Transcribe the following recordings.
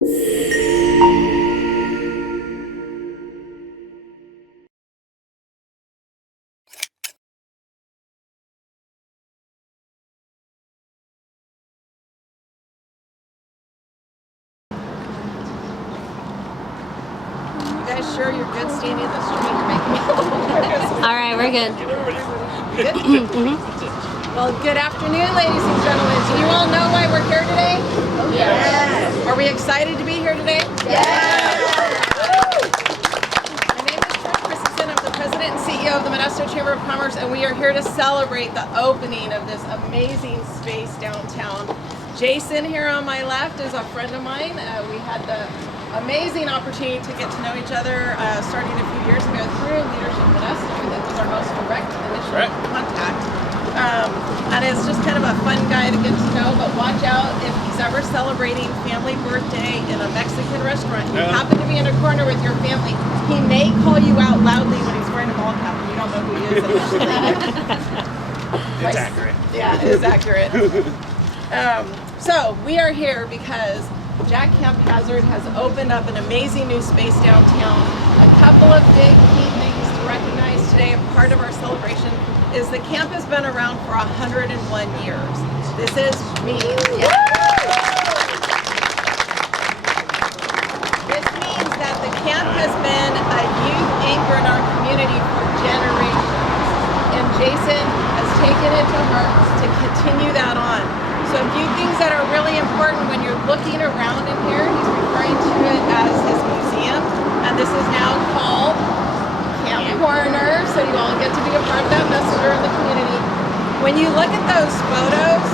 Guys, sure you're good standing in the street? You're making me a little nervous. All right, we're good. Good? Well, good afternoon, ladies and gentlemen. Do you all know why we're here today? Yes. Are we excited to be here today? Yes. My name is Trish Christensen. I'm the President and CEO of the Modesto Chamber of Commerce, and we are here to celebrate the opening of this amazing space downtown. Jason here on my left is a friend of mine. We had the amazing opportunity to get to know each other starting a few years ago through Leadership Modesto. That was our most direct initial contact. And it's just kind of a fun guy to get to know, but watch out if he's ever celebrating family birthday in a Mexican restaurant. You happen to be in a corner with your family, he may call you out loudly when he's wearing a ball cap and you don't know who he is. It's accurate. Yeah, it's accurate. So we are here because Jack Camp Hazard has opened up an amazing new space downtown. A couple of big key things to recognize today, and part of our celebration is the camp has been around for 101 years. This means that the camp has been a youth anchor in our community for generations, and Jason has taken it to heart to continue that on. So a few things that are really important when you're looking around in here, he's referring to it as his museum, and this is now called Camp Corner, so you all get to be a part of that messenger in the community. When you look at those photos,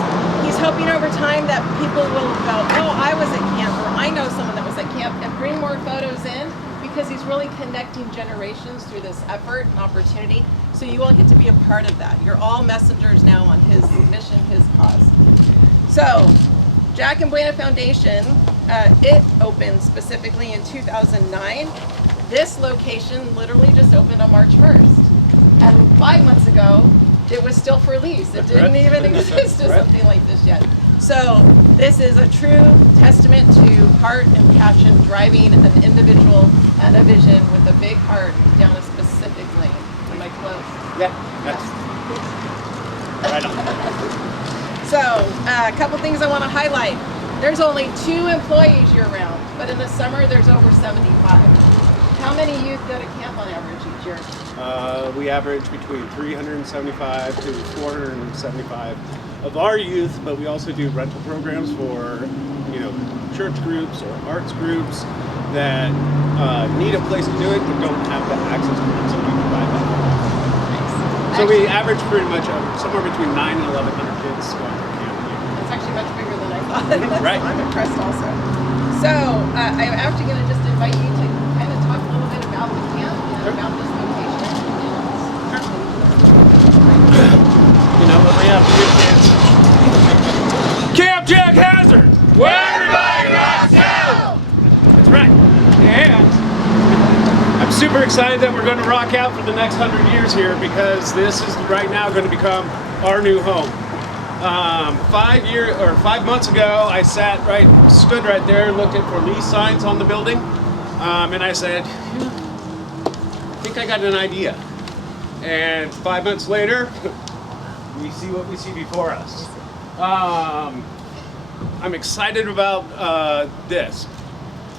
he's hoping over time that people will go, oh, I was at camp, or I know someone that was at camp, and bring more photos in, because he's really connecting generations through this effort and opportunity. So you all get to be a part of that. You're all messengers now on his mission, his cause. So, Jack and Buena Foundation, it opened specifically in 2009. This location literally just opened on March 1st. And 5 months ago, it was still for lease. It didn't even exist as something like this yet. So, this is a true testament to heart and passion driving an individual and a vision with a big heart down a specific lane. Am I close? Yeah, that's right on. So, a couple things I want to highlight. There's only 2 employees year-round, but in the summer there's over 75. How many youth go to camp on average each year? We average between 375 to 475 of our youth, but we also do rental programs for, church groups or arts groups that need a place to do it but don't have the access to it, so we provide that. So we average pretty much somewhere between 9 and 1,100 kids going through camp. It's actually much bigger than I thought. Right. I'm impressed also. So I'm actually going to just invite you to kind of talk a little bit about the camp and about this location. You know what we have to do, kids? Camp Jack Hazard! Where everybody rocks out! That's right. And I'm super excited that we're going to rock out for the next 100 years here, because this is right now going to become our new home. 5 months ago, I stood right there, looked at for lease signs on the building, and I said, I think I got an idea. And 5 months later, we see what we see before us. I'm excited about this.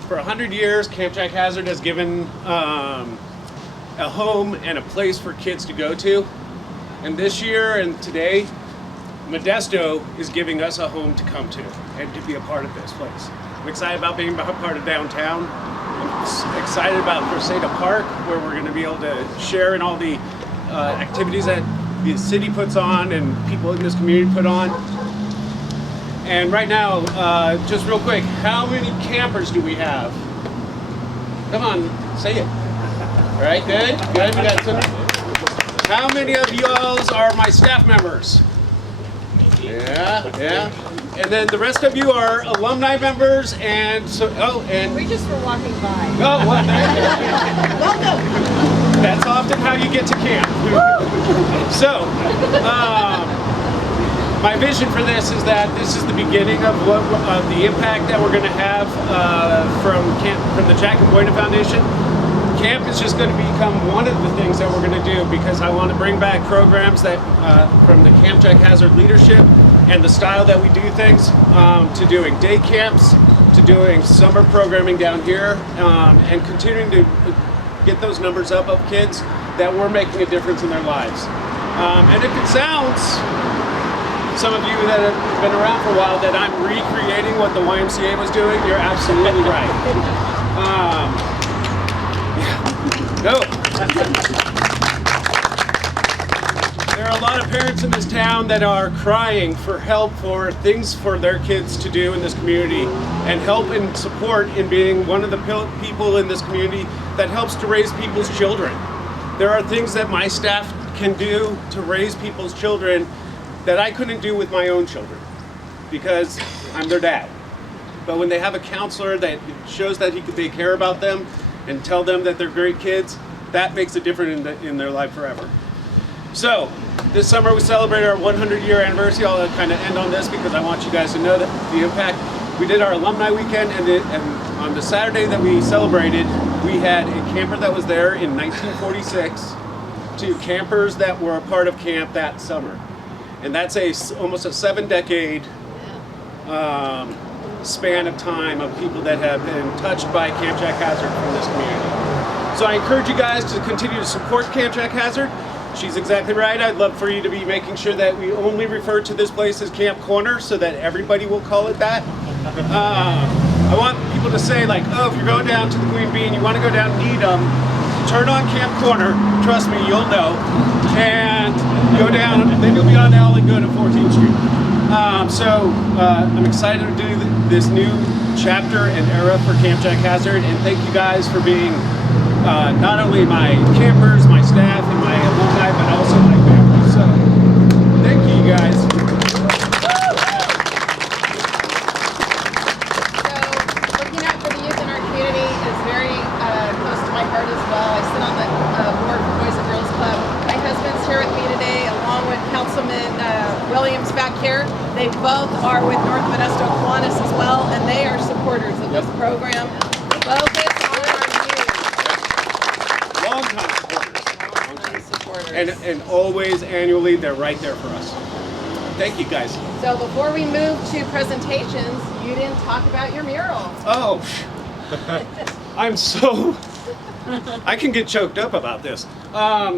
For 100 years, Camp Jack Hazard has given a home and a place for kids to go to. And this year and today, Modesto is giving us a home to come to and to be a part of this place. I'm excited about being a part of downtown. I'm excited about Crusader Park, where we're going to be able to share in all the activities that the city puts on and people in this community put on. And right now, just real quick, how many campers do we have? Come on, say it. All right, good. Good. We got some. How many of you are my staff members? Yeah. And then the rest of you are alumni members, and so. And We just were walking by. oh, what? Welcome. That's often how you get to camp. So, my vision for this is that this is the beginning of the impact that we're going to have from the Jack and Boyna Foundation. Camp is just going to become one of the things that we're going to do, because I want to bring back programs that from the Camp Jack Hazard leadership and the style that we do things, to doing day camps, to doing summer programming down here, and continuing to get those numbers up of kids that we're making a difference in their lives. And if it sounds, some of you that have been around for a while, that I'm recreating what the YMCA was doing, you're absolutely right. No. There are a lot of parents in this town that are crying for help, for things for their kids to do in this community, and help and support in being one of the people in this community that helps to raise people's children. There are things that my staff can do to raise people's children that I couldn't do with my own children, because I'm their dad. But when they have a counselor that shows that they care about them and tell them that they're great kids, that makes a difference in their life forever. So this summer we celebrate our 100-year anniversary. I'll kind of end on this because I want you guys to know that the impact. We did our alumni weekend, and on the Saturday that we celebrated, we had a camper that was there in 1946 to campers that were a part of camp that summer. And that's almost a 7-decade span of time of people that have been touched by Camp Jack Hazard from this community. So I encourage you guys to continue to support Camp Jack Hazard. She's exactly right. I'd love for you to be making sure that we only refer to this place as Camp Corner, so that everybody will call it that. I want people to say, like, oh, if you're going down to the Queen Bee and you want to go down Needham, turn on Camp Corner. Trust me, you'll know. And go down, then you'll be on L and go to 14th Street. I'm excited to do this new chapter and era for Camp Jack Hazard, and thank you guys for being not only my campers, my staff, and my alumni, but also my family. So thank you guys. So looking out for the youth in our community is very close to my heart as well. I sit on the board for Boys and Girls Club. My husband's here with me today, along with Councilman Williams back here. They both are with North Modesto Kiwanis as well, and they are supporters of this program. Focus on our youth. Long-time Supporters. and always annually, they're right there for us. Thank you guys. So before we move to presentations, you didn't talk about your mural. Oh, I can get choked up about this.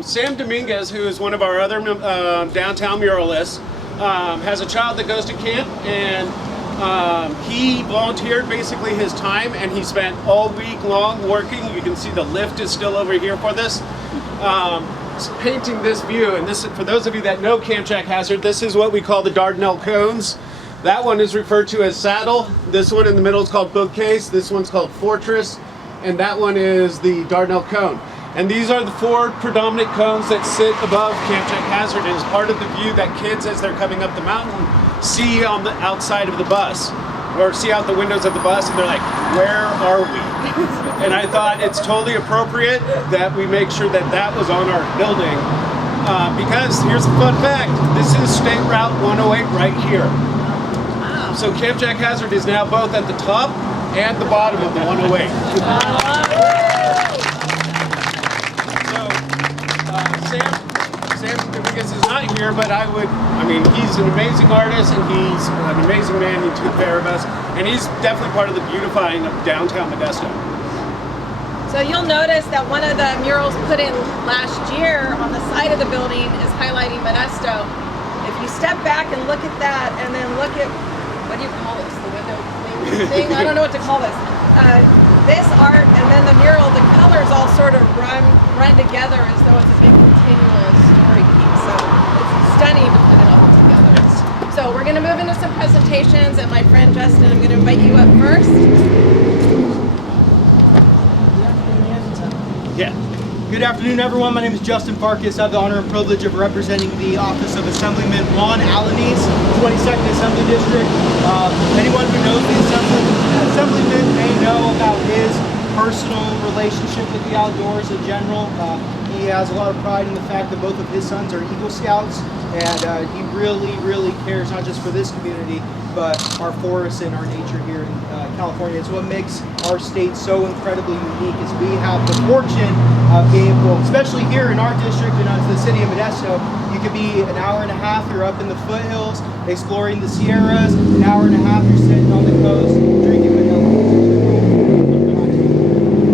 Sam Dominguez, who is one of our other downtown muralists, has a child that goes to camp, and he volunteered basically his time, and he spent all week long working. You can see the lift is still over here for this. Painting this view, and this, for those of you that know Camp Jack Hazard, this is what we call the Dardanelle cones. That one is referred to as Saddle. This one in the middle is called Bookcase. This one's called Fortress, and that one is the Dardanelle cone. And these are the 4 predominant cones that sit above Camp Jack Hazard, and is part of the view that kids, as they're coming up the mountain, see on the outside of the bus, or see out the windows of the bus, and they're like, where are we? And I thought it's totally appropriate that we make sure that that was on our building, because here's a fun fact, this is State Route 108 right here. Wow. So Camp Jack Hazard is now both at the top and the bottom of the 108. Sam Dominguez is not here, but he's an amazing artist, and he's an amazing man. He took care of us, and he's definitely part of the beautifying of downtown Modesto. So you'll notice that one of the murals put in last year on the side of the building is highlighting Modesto. If you step back and look at that, and then look at, what do you call this, the window thing? I don't know what to call this. This art and then the mural, the colors all sort of run together as though it's a big continual story piece. So it's stunning to put it all together. So we're going to move into some presentations, and my friend Justin, I'm going to invite you up first. Yeah. Good afternoon, everyone. My name is Justin Farkas. I have the honor and privilege of representing the Office of Assemblyman Juan Alanis, 22nd Assembly District. Anyone who knows the Assemblyman may know about his personal relationship with the outdoors in general. He has a lot of pride in the fact that both of his sons are Eagle Scouts. and he really cares not just for this community, but our forests and our nature here in California. It's what makes our state so incredibly unique is we have the fortune of being able, especially here in our district and in the city of Modesto, you could be an hour and a half, you're up in the foothills, exploring the Sierras, an hour and a half, you're sitting on the coast, drinking vanilla.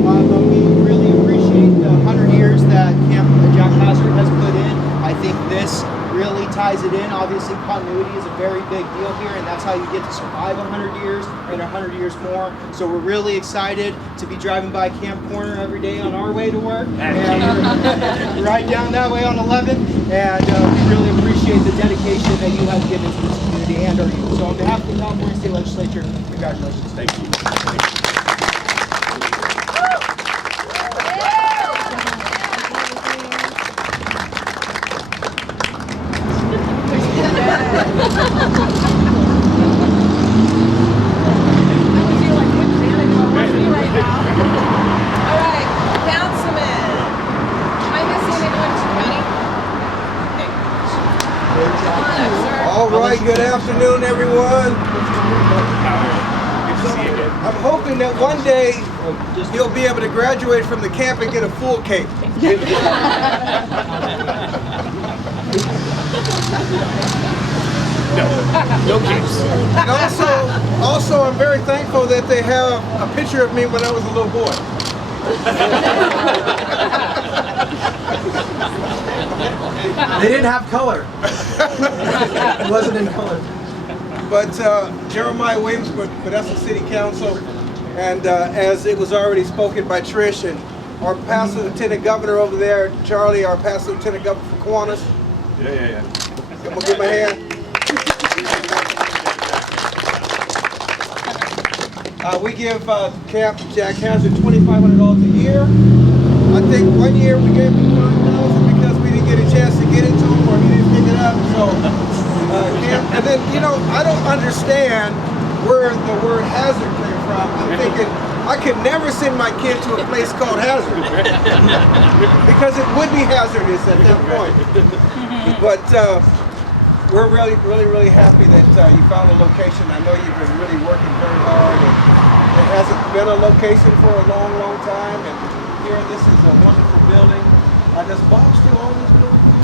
But we really appreciate the 100 years that Camp Jack Hazard has put in. I think this really ties it in. Obviously, continuity is a very big deal here, and that's how you get to survive 100 years and 100 years more. So we're really excited to be driving by Camp Corner every day on our way to work, and right down that way on 11. And we really appreciate the dedication that you have given to this community and our youth. So on behalf of the California State Legislature, congratulations. Thank you. All right, councilman. Am I missing anyone, Tony? Okay. Come on up, sir. All right, good afternoon, everyone. Good to see you again. I'm hoping that one day you'll be able to graduate from the camp and get a full cape. No kids. And also, I'm very thankful that they have a picture of me when I was a little boy. They didn't have color. It wasn't in color. But Jeremiah Williams, Modesto City Council, and as it was already spoken by Trish and our Pastor Lieutenant Governor over there, Charlie, our Pastor Lieutenant Governor for Kiwanis. Yeah. I'm gonna give him a hand. We give Camp Jack Hazard $2,500 a year. I think one year we gave him $5,000 because we didn't get a chance to get it to him or he didn't pick it up. So, and then, you know, I don't understand where the word hazard came from. I'm thinking, I could never send my kid to a place called Hazard because it would be hazardous at that point. But we're really happy that you found a location. I know you've been really working very hard, and it hasn't been a location for a long time. And here, this is a wonderful building. Does Bob still own this building too?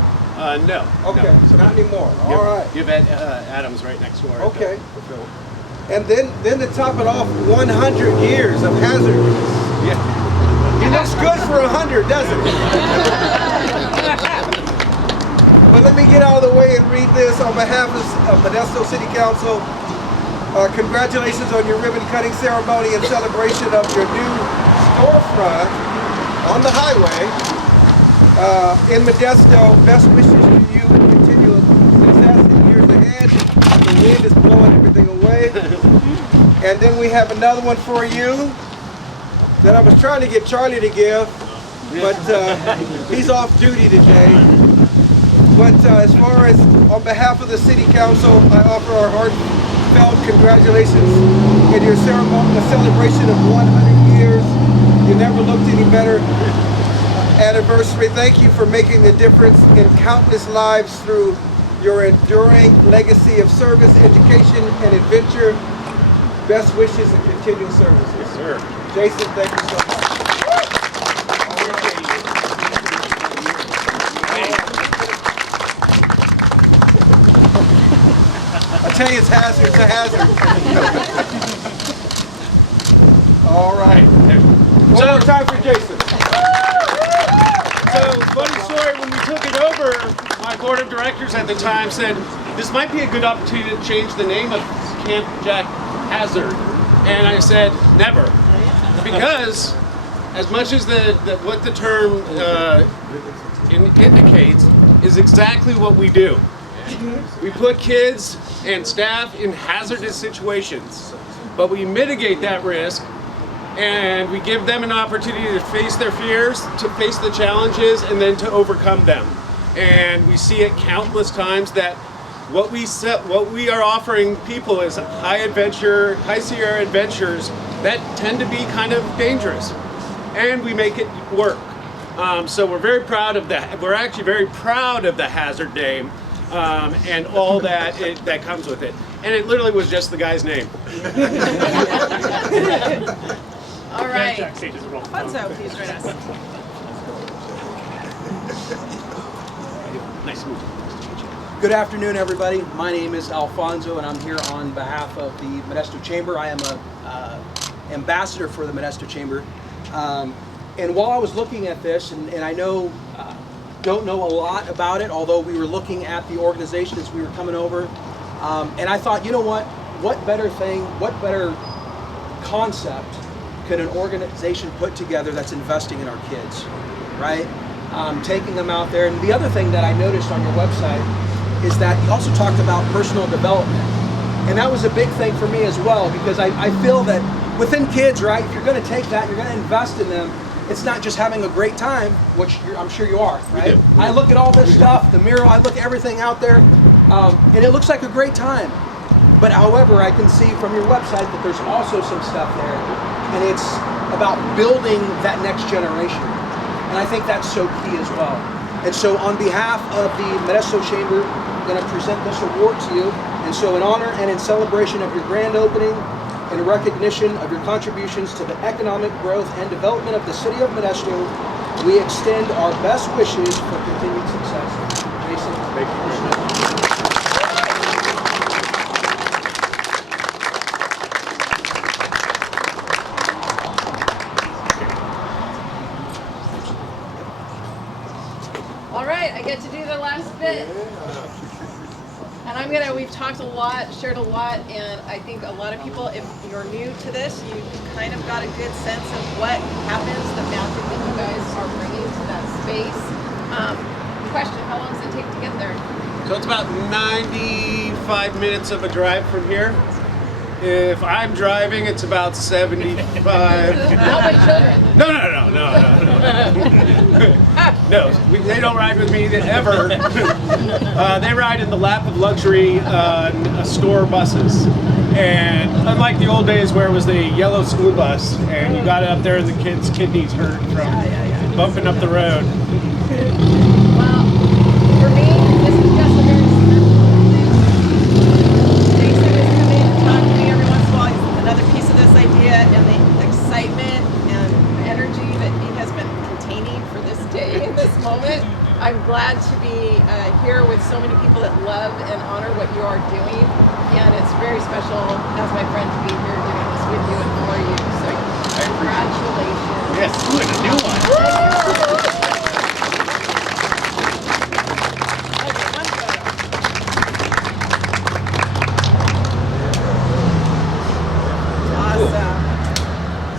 No. Okay, No. not anymore. All right. Give Ed, Adams right next door. Okay. And then to top it off, 100 years of hazardness. Yeah. It looks good for 100, doesn't it? But let me get out of the way and read this on behalf of Modesto City Council. Congratulations on your ribbon cutting ceremony and celebration of your new storefront on the highway in Modesto. Best wishes to you and continual success in years ahead. The wind is blowing everything away. And then we have another one for you that I was trying to get Charlie to give, but he's off duty today. But as far as on behalf of the City Council, I offer our heartfelt congratulations in your ceremony, a celebration of 100 years. You never looked any better. Anniversary. Thank you for making the difference in countless lives through your enduring legacy of service, education, and adventure. Best wishes and continued service. Yes, sir. Jason, thank you so much. I tell you, it's hazard. It's a hazard. All right. One more time for Jason. So, funny story, when we took it over, my board of directors at the time said, this might be a good opportunity to change the name of Camp Jack Hazard. And I said, never. Because, as much as what the term indicates, is exactly what we do. We put kids and staff in hazardous situations, but we mitigate that risk and we give them an opportunity to face their fears, to face the challenges, and then to overcome them. And we see it countless times that what we are offering people is high Sierra adventures that tend to be kind of dangerous, and we make it work. So we're very proud of that. We're actually very proud of the Hazard name, and all that that comes with it. And it literally was just the guy's name. All right. Alfonso, please join us. Nice to meet you. Good afternoon, everybody. My name is Alfonso, and I'm here on behalf of the Modesto Chamber. I am a ambassador for the Modesto Chamber. And while I was looking at this, and I know don't know a lot about it, although we were looking at the organization as we were coming over, and I thought, you know what better thing, what better concept could an organization put together that's investing in our kids, right? Taking them out there. And the other thing that I noticed on your website is that you also talked about personal development. And that was a big thing for me as well, because I feel that within kids, right, if you're going to take that, you're going to invest in them, it's not just having a great time, which I'm sure you are, right? I look at all this stuff, the mural, I look at everything out there, and it looks like a great time. But however, I can see from your website that there's also some stuff there, and it's about building that next generation. And I think that's so key as well. And so on behalf of the Modesto Chamber, I'm going to present this award to you. And so in honor and in celebration of your grand opening, in recognition of your contributions to the economic growth and development of the city of Modesto, we extend our best wishes for continued success. Jason. Thank you very much. All right, I get to do the last bit. And we've talked a lot, shared a lot, and I think a lot of people, if you're new to this, you kind of got a good sense of what happens, the magic that you guys are bringing to that space. Question, how long does it take to get there? So it's about 95 minutes of a drive from here. If I'm driving, it's about 75. How about children? No. No, they don't ride with me ever. They ride in the lap of luxury store buses. And unlike the old days where it was the yellow school bus and you got up there and the kids' kidneys hurt from bumping up the road. Well, for me, this is just a very special thing. Jason has come in and talked to me every once in a while. He's another piece of this idea and the excitement and energy that he has been containing for this day and this moment. I'm glad to be here with so many people that love and honor what you are doing. And it's very special as my friend to be here doing this with you and for you. So congratulations. Yes, ooh, and a new one. Okay, one photo. Awesome.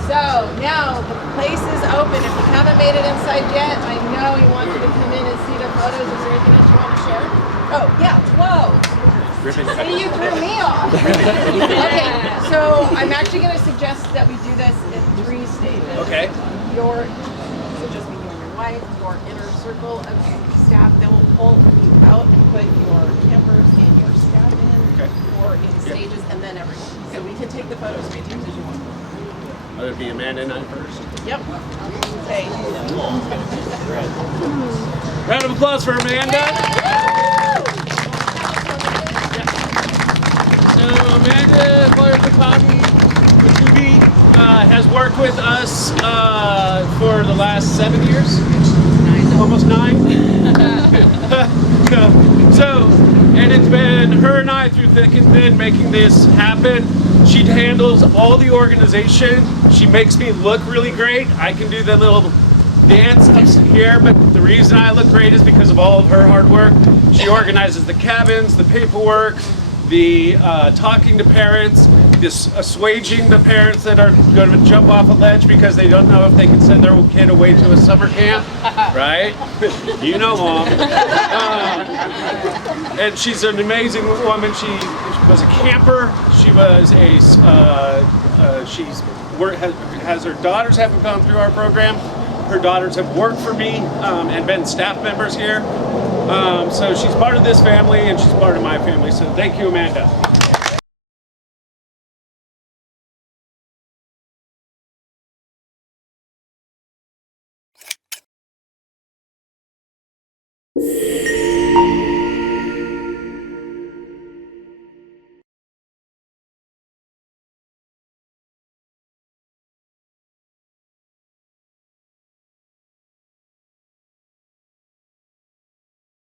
So now the place is open. If you haven't made it inside yet, I know you want you to come in and see the photos. Is there anything else you want to share? Oh, yeah, whoa. See, you threw me off. Okay, so I'm actually going to suggest that we do this in 3 stages. Okay. So just be you and your wife, your inner circle of staff, then we'll pull you out and put your campers and your staff in, or in stages, and then everyone. So we can take the photos as many times as you want. It'll be Amanda and I first. Yep. Okay. Round of applause for Amanda. So Amanda Koyer-Pataki has worked with us for the last 7 years. Almost 9. So, and it's been her and I through thick and thin making this happen. She handles all the organization. She makes me look really great. I can do the little dance up here, but the reason I look great is because of all of her hard work. She organizes the cabins, the paperwork, the talking to parents, this assuaging the parents that are going to jump off a ledge because they don't know if they can send their kid away to a summer camp, right? You know, Mom. And she's an amazing woman. She was a camper. She was a has her daughters haven't gone through our program. Her daughters have worked for me and been staff members here. So she's part of this family and she's part of my family. So thank you, Amanda.